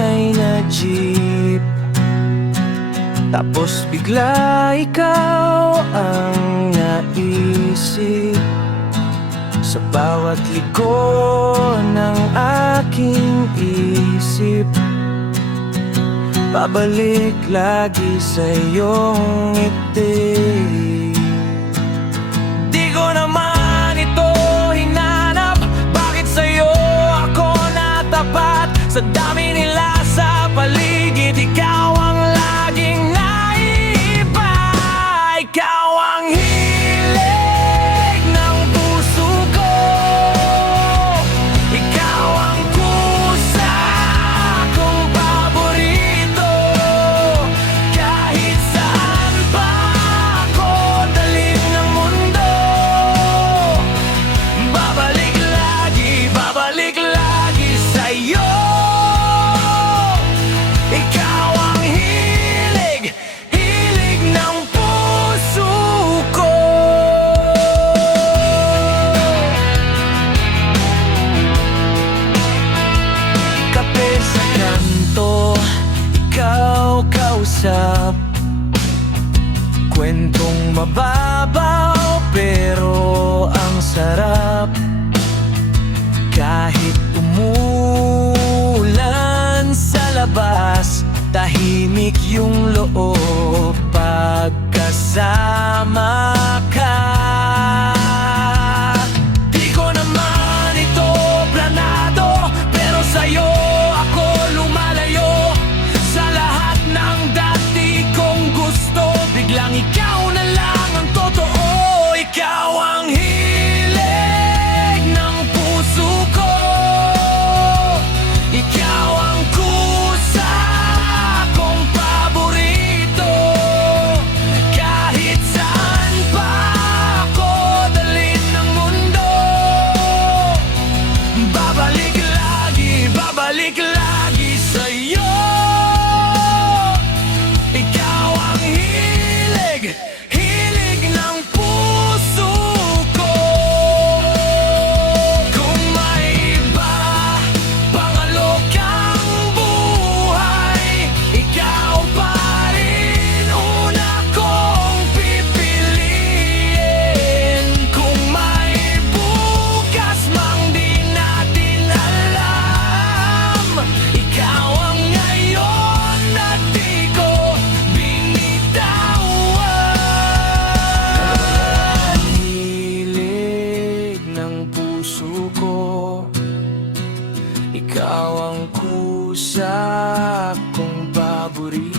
maingay na jeep. Tapos bigla ikaw ang naisip sa bawat liko ng aking isip. Babalik lagi sa iyong ngiti. Di ko naman ito hinanap, bakit sa'yo ako natapat? Sa dami nila sa paligid, ikaw ang laging naiiba. Ikaw ang hilig ng puso ko, ikaw ang kusa kong paborito. Kahit saan pa ako dalhin ng mundo, babalik lagi sa'yo. Ikaw ang hilig ng puso ko. Kape sa kanto, ikaw kausap, kwentong mababaw pero ang sarap. Kahit umulan sa labas, tahimik yung loob pagkasama ka. Di ko naman ito planado, pero sa'yo ako lumalayo. Sa lahat ng dati kong gusto, biglang ikaw na lang ang totoo. Ikaw ang hilig ng puso ko, ikaw ang kusa kong paborito. Kahit saan pa ako dalhin ng mundo, babalik lagi sa'yo. Ikaw ang hilig ng puso ko. Kung may iba pang alok ang buhay, ikaw pa rin una kong pipiliin. Kung may bukas mang di natin alam, ikaw ang ngayon na di ko binitawan. Hilig ng puso ko, ikaw ang kusa kong paborito.